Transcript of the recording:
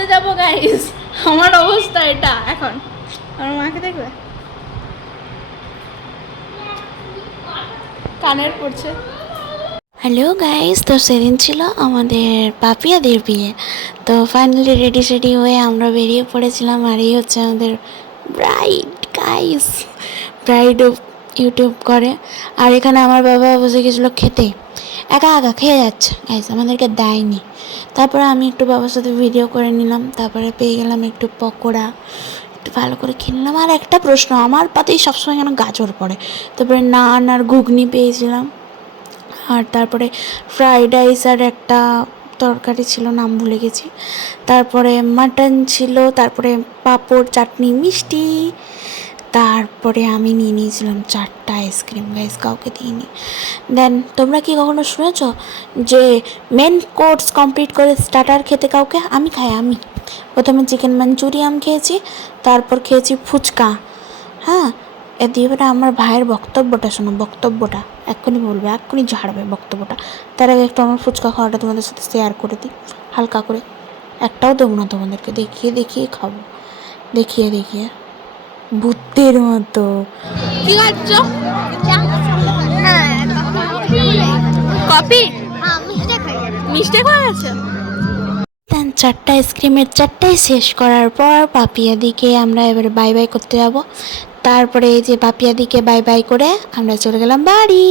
খেতে যাবো গাইস, আমার অবস্থা এটা এখন। আমার মাকে দেখবে, কানের পড়ছে। হ্যালো গাইস, তো সেদিন ছিল আমাদের পাপিয়াদের বিয়ে। তো ফাইনালি রেডি সেডি হয়ে আমরা বেরিয়ে পড়েছিলাম। আর এই হচ্ছে আমাদের ব্রাইড গাইস। ব্রাইডও ইউটিউব করে। আর এখানে আমার বাবা বসে গেছিলো খেতে, একা একা খেয়ে যাচ্ছে গাইস, আমাদেরকে দেয়নি। তারপরে আমি একটু বাবার সাথে ভিডিও করে নিলাম। তারপরে পেয়ে গেলাম একটু পকোড়া, একটু ভালো করে খেয়ে নিলাম। আর একটা প্রশ্ন, আমার পাতেই সবসময় কেন গাজর পড়ে। তারপরে নান আর ঘুগনি পেয়েছিলাম। আর তারপরে ফ্রাইড রাইস আর একটা তরকারি ছিল, নাম ভুলে গেছি। তারপরে মাটন ছিল, তারপরে পাঁপড়, চাটনি, মিষ্টি। তারপরে আমি নিয়ে নিয়েছিলাম 4টা আইসক্রিম গাইস, কাউকে দিইনি। দেন তোমরা কি কখনো শুনেছ যে মেন কোর্স কমপ্লিট করে স্টার্টার খেতে কাউকে? আমি খাই। আমি প্রথমে চিকেন মাঞ্চুরিয়ান খেয়েছি, তারপর খেয়েছি ফুচকা। হ্যাঁ, এবারে আমার ভাইয়ের বক্তব্যটা শোনো, বক্তব্যটা এক্ষুনি বলবে, এক্ষুনি ঝাড়বে বক্তব্যটা। তার আগে একটু আমার ফুচকা খাওয়াটা তোমাদের সাথে শেয়ার করে দিই হালকা করে। একটাও দেবো না তোমাদেরকে, দেখিয়ে দেখিয়ে খাবো, দেখিয়ে দেখিয়ে ভূতের মতো। কি খাচ্ছ? কফি? মিষ্টি খাওয়া আছে। 4টা আইসক্রিমের 4টাই শেষ করার পর পাপিয়াদিকে আমরা এবারে বাই বাই করতে যাব। তারপরে এই যে পাপিয়াদিকে বাই বাই করে আমরা চলে গেলাম বাড়ি।